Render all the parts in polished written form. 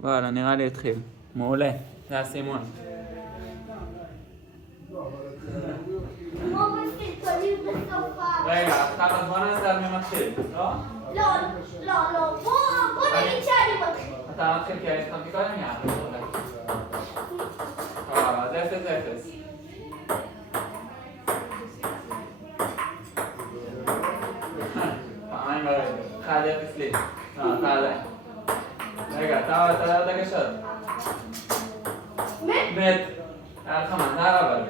וואלה, נראה לי התחיל. מעולה. זה הסימון. כמו בסרטונים בסופה. רגע, עכשיו בוא נעשה על מי מתחיל, לא? לא. בוא נגיד שאני מתחיל. אתה מתחיל כי התחלתי קודם, יאללה. אז 0-0. פעמיים ברגע. 1-0 לי. לא, אתה עדיין. רגע, אתה יודע את הגשות. מת. היה לך מזל אבל.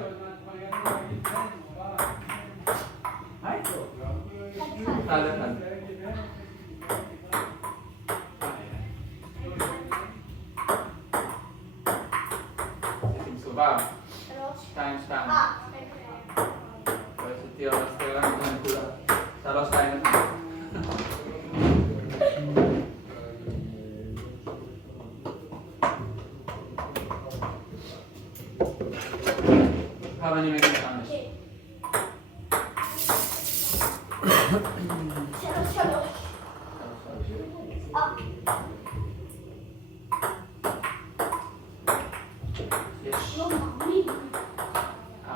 היי. 1-1. סובב. 2-2. רואה שתהיה עוד סטרן את הנקודה. 3-2. עכשיו אני מגיע 5. 3. יש. לא מאמין. 4-3.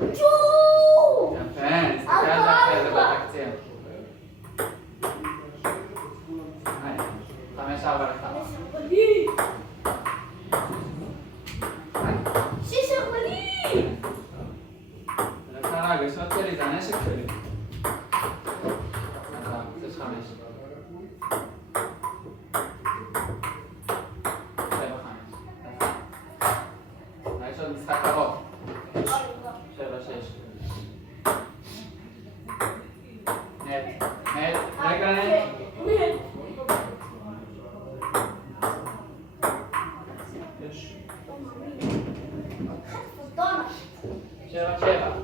ג'ו! יפה, נסתכל על זה אחרי זה בתקציר. 5-4 לך. 6 ארבלים! זה קרה, הגשות שלי, זה הנשק שלי. 6-5. 7-5. יש עוד משחק ארוך. 7-6. נט. רגע נט. יש. 7-7.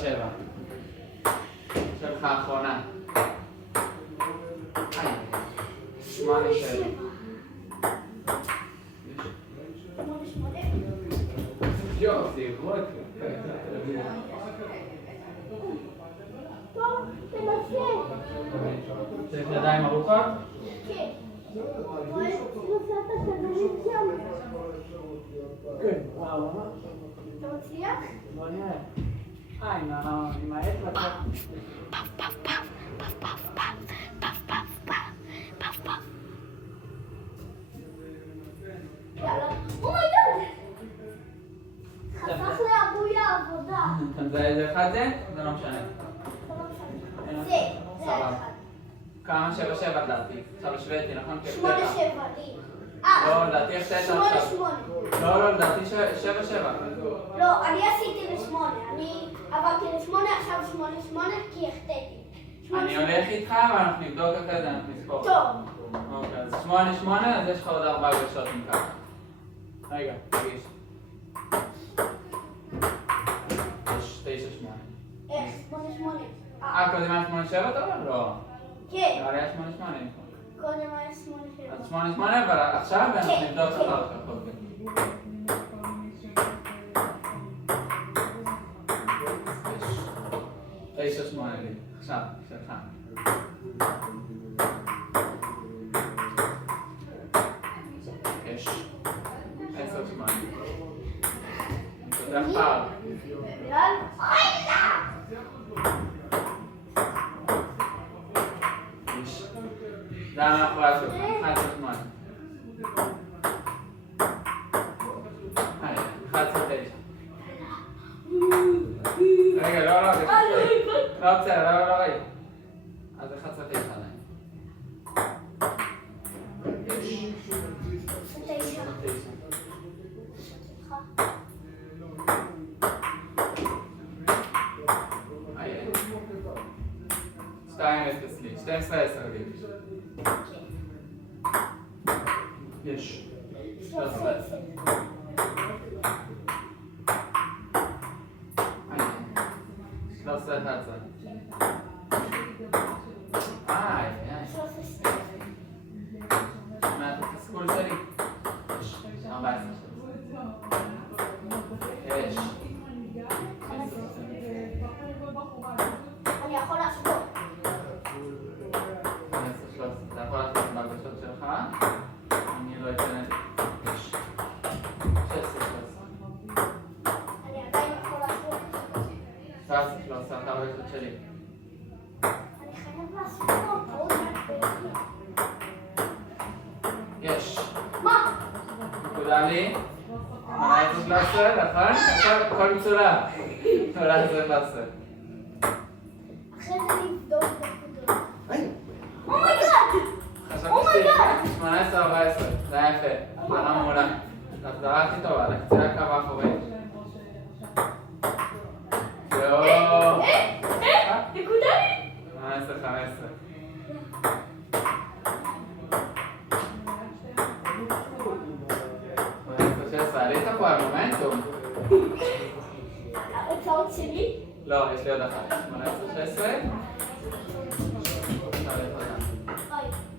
שבע. שלך האחרונה. 8-7. יופי, רואה. טוב, תנסה. צריך ידיים ארוכות? כן. רואה, נוסעת הכדורית שם. כן, וואו, ממש. אתה מצליח? בוא נראה. עם העט לצאת. יאללה. אומייגאד! חסך לאבוי העבודה. זה אחד זה? זה לא משנה. זה סבבה. אחד. כמה? 7-7 לדעתי. עכשיו השוויתי, נכון? 8-7 לי. לא, לדעתי איך 9 עכשיו. 8-8. לא, לדעתי 7-7. לא, אני עשיתי ל8. אני עברתי ל8, עכשיו 8-8 כי החטאתי. אני הולך איתך ואנחנו נבדוק אחרי זה, אנחנו נספור. טוב. אוקיי, אז 8-8, אז יש לך עוד 4 הגשות מכך. רגע, תגיש. יש 9-8. איך? 8-8. קודם היה 8-7 אתה אומר? לא. כן. נראה לי היה 8-8. קודם היה 8-7. אז 8-8, אבל עכשיו אנחנו כן, נבדוק כן. אחר כך. אוקיי. 9-8 לי. עכשיו, שלך. יש. 10-8. אני פותח פער. יש. זה המאחורי השוק. 11-8. 11-9. רגע, לא, זה חצי. לא, בסדר, לא ראיתי. אז 11-9 עדיין. יש. 9. לי. 12-10 לי. יש. 13. 11. מה, אתה תסכול שלי? 14. יש. אני יכול להשוות. 15, 13. אתה יכול לעשות בהגשות שלך. אני לא אתן את זה. 16, 13. אני עדיין יכול להשוות. 17, 13. אתה בהגשות שלי. אני חייב להשוות. עוד מעט. יש. מה? נקודה לי. 18, 13, נכון? עכשיו הכל מצולם. 18, 13. אחרי זה נבדוק את הנקודות. היי. אומייגאד! חשבתי 18, 14. זה היה יפה. שנה מעולה. ההחזרה הכי טובה, לקצה הקו האחורי. יואו. נקודה לי! 18, 15. עלית פה על מומנטום. ההוצאות שלי? לא, יש לי עוד אחת. 18, 16.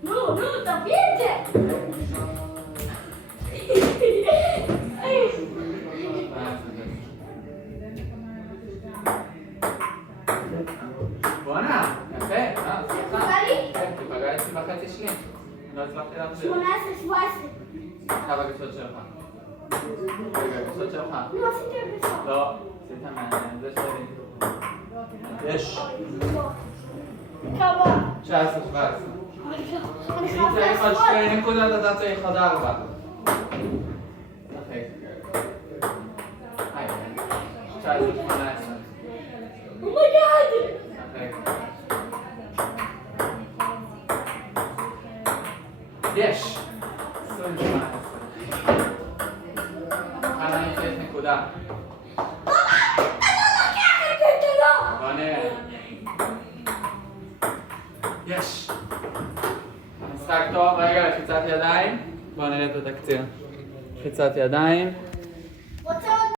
נו, תביא את זה! בואנה, יפה. תפגע לי? כן, תיפגע אצלי בחצי שלי. לא הצלחתי להחזיר. 18, 17. עכשיו הגשות שלך. רגע, הגשות שלך. נו, עשיתי את זה. לא, עשית מעניין, זה שלי. יש. כמה? 19, 17. אני אני חייב צריך עוד להשוות. 2 נקודות, אתה צריך עוד 4. אוקיי. 19, 18. אומייגאד! אוקיי. יש! 20, 18. כאן אני צריך נקודה. בוא נראה. יש! משחק טוב, רגע, לחיצת ידיים. בוא נראה את התקציר. לחיצת ידיים.